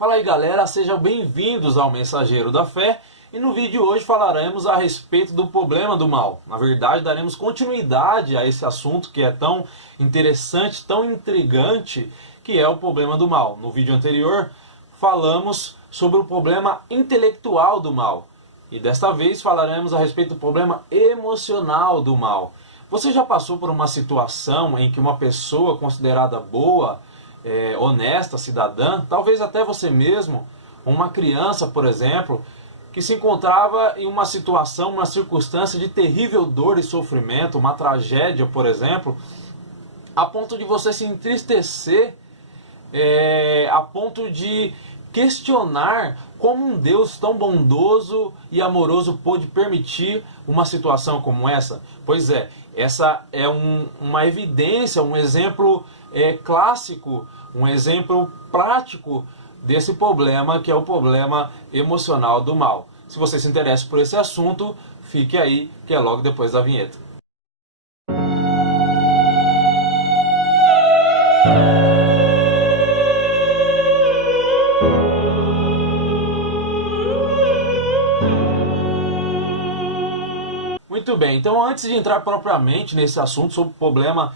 Fala aí galera, sejam bem-vindos ao Mensageiro da Fé e no vídeo de hoje falaremos a respeito do problema do mal. Na verdade, daremos continuidade a esse assunto que é tão interessante, tão intrigante, que é o problema do mal. No vídeo anterior falamos sobre o problema intelectual do mal e desta vez falaremos a respeito do problema emocional do mal. Você já passou por uma situação em que uma pessoa considerada boa, honesta, cidadã, talvez até você mesmo, uma criança, por exemplo, que se encontrava em uma situação, uma circunstância de terrível dor e sofrimento, uma tragédia, por exemplo, a ponto de você se entristecer, a ponto de questionar como um Deus tão bondoso e amoroso pôde permitir uma situação como essa? Pois é, essa é uma evidência, um exemplo clássico, um exemplo prático desse problema que é o problema emocional do mal. Se você se interessa por esse assunto, fique aí que é logo depois da vinheta. Muito bem, então antes de entrar propriamente nesse assunto sobre o problema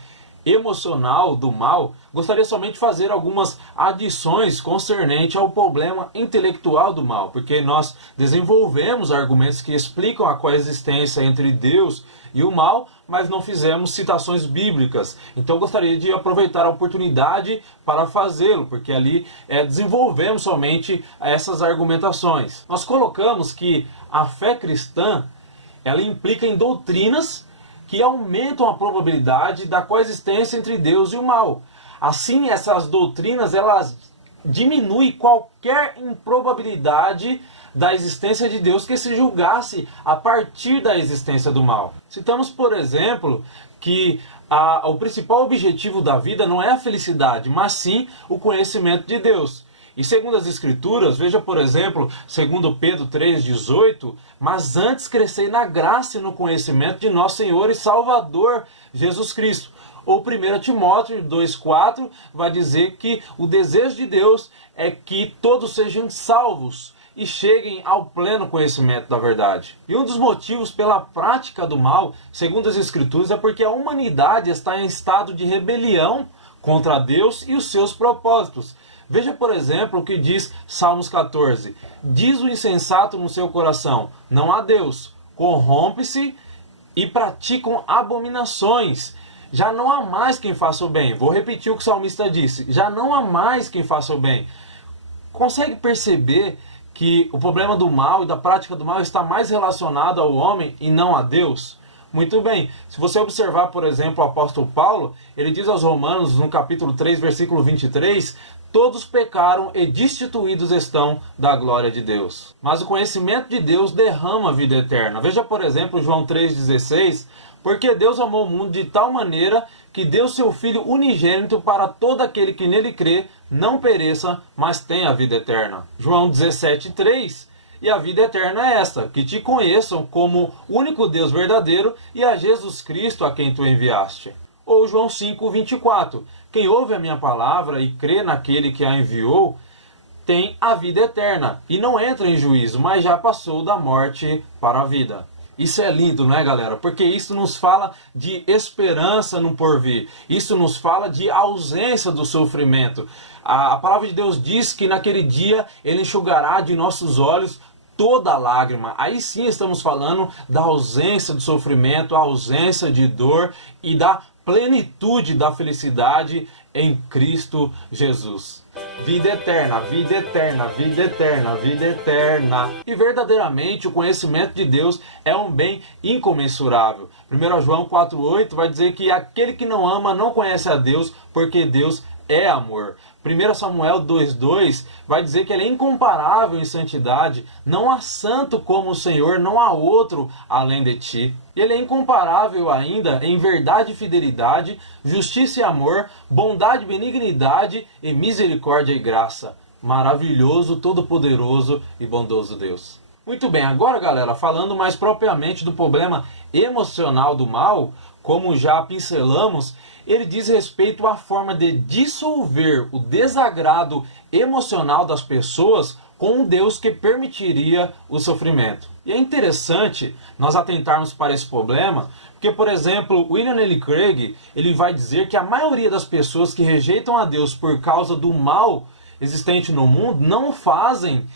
emocional do mal, gostaria somente de fazer algumas adições concernente ao problema intelectual do mal, porque nós desenvolvemos argumentos que explicam a coexistência entre Deus e o mal, mas não fizemos citações bíblicas. Então gostaria de aproveitar a oportunidade para fazê-lo, porque ali desenvolvemos somente essas argumentações. Nós colocamos que a fé cristã ela implica em doutrinas que aumentam a probabilidade da coexistência entre Deus e o mal. Assim, essas doutrinas elas diminuem qualquer improbabilidade da existência de Deus que se julgasse a partir da existência do mal. Citamos, por exemplo, que o principal objetivo da vida não é a felicidade, mas sim o conhecimento de Deus. E segundo as Escrituras, veja por exemplo, segundo Pedro 3,18, mas antes crescei na graça e no conhecimento de nosso Senhor e Salvador Jesus Cristo. Ou 1 Timóteo 2,4 vai dizer que o desejo de Deus é que todos sejam salvos e cheguem ao pleno conhecimento da verdade. E um dos motivos pela prática do mal, segundo as Escrituras, é porque a humanidade está em estado de rebelião contra Deus e os seus propósitos. Veja, por exemplo, o que diz Salmos 14. Diz o insensato no seu coração, não há Deus. Corrompe-se e praticam abominações. Já não há mais quem faça o bem. Vou repetir o que o salmista disse. Já não há mais quem faça o bem. Consegue perceber que o problema do mal e da prática do mal está mais relacionado ao homem e não a Deus? Muito bem, se você observar, por exemplo, o apóstolo Paulo, ele diz aos Romanos, no capítulo 3, versículo 23, todos pecaram e destituídos estão da glória de Deus. Mas o conhecimento de Deus derrama a vida eterna. Veja, por exemplo, João 3,16, porque Deus amou o mundo de tal maneira que deu seu Filho unigênito para todo aquele que nele crê, não pereça, mas tenha a vida eterna. João 17,3, e a vida eterna é esta, que te conheçam como único Deus verdadeiro e a Jesus Cristo a quem tu enviaste. Ou João 5,24, quem ouve a minha palavra e crê naquele que a enviou, tem a vida eterna e não entra em juízo, mas já passou da morte para a vida. Isso é lindo, não é, galera? Porque isso nos fala de esperança no porvir. Isso nos fala de ausência do sofrimento. A palavra de Deus diz que naquele dia Ele enxugará de nossos olhos toda lágrima. Aí sim estamos falando da ausência de sofrimento, a ausência de dor e da plenitude da felicidade em Cristo Jesus. Vida eterna, vida eterna, vida eterna, vida eterna. E verdadeiramente o conhecimento de Deus é um bem incomensurável. 1 João 4,8 vai dizer que aquele que não ama não conhece a Deus, porque Deus é amor. 1 Samuel 2,2 vai dizer que ele é incomparável em santidade. Não há santo como o Senhor, não há outro além de ti. Ele é incomparável ainda em verdade e fidelidade, justiça e amor, bondade, benignidade e misericórdia e graça. Maravilhoso, todo-poderoso e bondoso Deus. Muito bem, agora galera, falando mais propriamente do problema emocional do mal, como já pincelamos, ele diz respeito à forma de dissolver o desagrado emocional das pessoas com um Deus que permitiria o sofrimento. E é interessante nós atentarmos para esse problema, porque, por exemplo, William Lane Craig, ele vai dizer que a maioria das pessoas que rejeitam a Deus por causa do mal existente no mundo não o fazem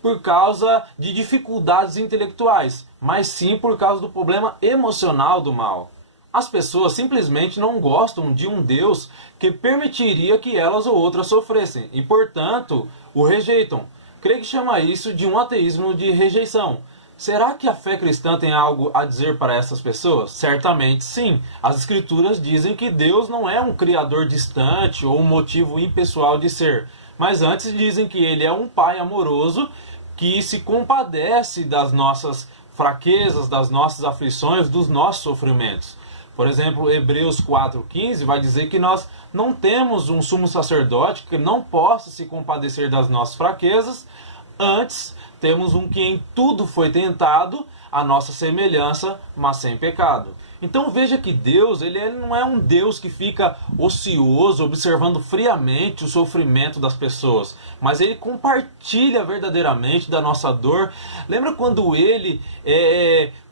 por causa de dificuldades intelectuais, mas sim por causa do problema emocional do mal. As pessoas simplesmente não gostam de um Deus que permitiria que elas ou outras sofressem e, portanto, o rejeitam. Craig chama isso de um ateísmo de rejeição. Será que a fé cristã tem algo a dizer para essas pessoas? Certamente sim. As escrituras dizem que Deus não é um criador distante ou um motivo impessoal de ser, mas antes dizem que ele é um pai amoroso que se compadece das nossas fraquezas, das nossas aflições, dos nossos sofrimentos. Por exemplo, Hebreus 4,15 vai dizer que nós não temos um sumo sacerdote que não possa se compadecer das nossas fraquezas, antes temos um que em tudo foi tentado, a nossa semelhança, mas sem pecado. Então veja que Deus, ele não é um Deus que fica ocioso, observando friamente o sofrimento das pessoas, mas ele compartilha verdadeiramente da nossa dor. Lembra quando ele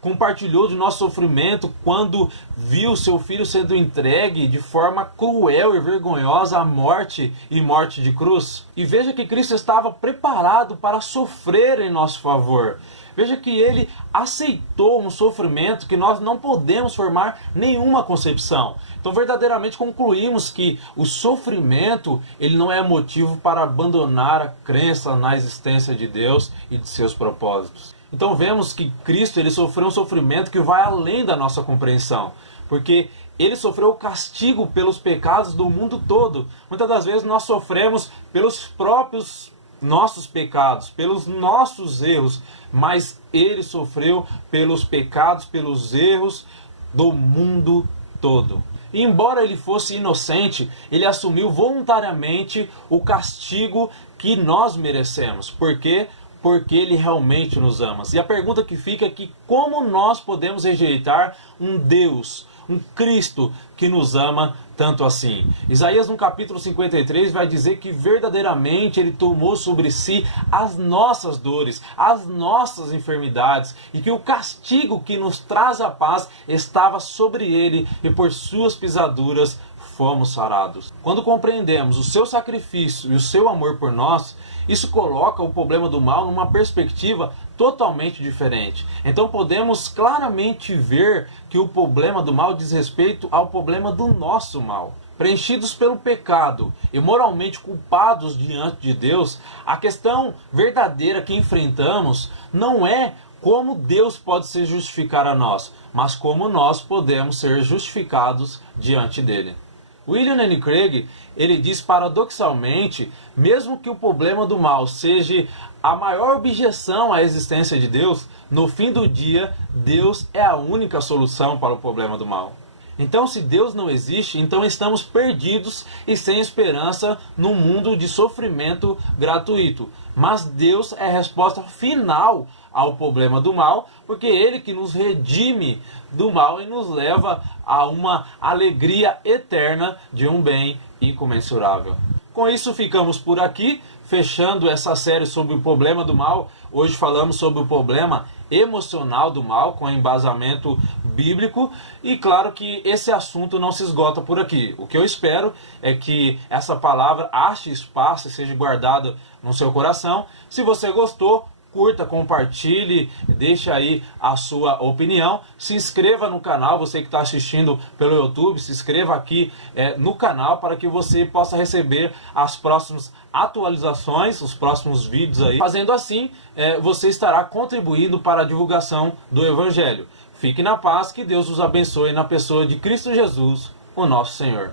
compartilhou de nosso sofrimento, quando viu seu filho sendo entregue de forma cruel e vergonhosa à morte e morte de cruz? E veja que Cristo estava preparado para sofrer em nosso favor. Veja que ele aceitou um sofrimento que nós não podemos formar nenhuma concepção. Então verdadeiramente concluímos que o sofrimento ele não é motivo para abandonar a crença na existência de Deus e de seus propósitos. Então vemos que Cristo ele sofreu um sofrimento que vai além da nossa compreensão, porque ele sofreu o castigo pelos pecados do mundo todo. Muitas das vezes nós sofremos pelos próprios nossos pecados, pelos nossos erros, mas ele sofreu pelos pecados, pelos erros do mundo todo. E embora ele fosse inocente, ele assumiu voluntariamente o castigo que nós merecemos. Por quê? Porque ele realmente nos ama. E a pergunta que fica é que como nós podemos rejeitar um Deus, um Cristo que nos ama tanto assim? Isaías no capítulo 53 vai dizer que verdadeiramente ele tomou sobre si as nossas dores, as nossas enfermidades, e que o castigo que nos traz a paz estava sobre ele, e por suas pisaduras fomos sarados. Quando compreendemos o seu sacrifício e o seu amor por nós, isso coloca o problema do mal numa perspectiva totalmente diferente. Então podemos claramente ver que o problema do mal diz respeito ao problema do nosso mal. Preenchidos pelo pecado e moralmente culpados diante de Deus, a questão verdadeira que enfrentamos não é como Deus pode se justificar a nós, mas como nós podemos ser justificados diante dele. William Lane Craig, ele diz paradoxalmente, mesmo que o problema do mal seja a maior objeção à existência de Deus, no fim do dia, Deus é a única solução para o problema do mal. Então, se Deus não existe, então estamos perdidos e sem esperança num mundo de sofrimento gratuito. Mas Deus é a resposta final ao problema do mal, porque é Ele que nos redime do mal e nos leva a uma alegria eterna de um bem incomensurável. Com isso ficamos por aqui, fechando essa série sobre o problema do mal. Hoje falamos sobre o problema emocional do mal, com embasamento bíblico, e claro que esse assunto não se esgota por aqui. O que eu espero é que essa palavra ache espaço e seja guardada no seu coração. Se você gostou, curta, compartilhe, deixe aí a sua opinião, se inscreva no canal, você que está assistindo pelo YouTube, se inscreva aqui no canal para que você possa receber as próximas atualizações, os próximos vídeos aí. Fazendo assim, você estará contribuindo para a divulgação do Evangelho. Fique na paz, que Deus os abençoe na pessoa de Cristo Jesus, o nosso Senhor.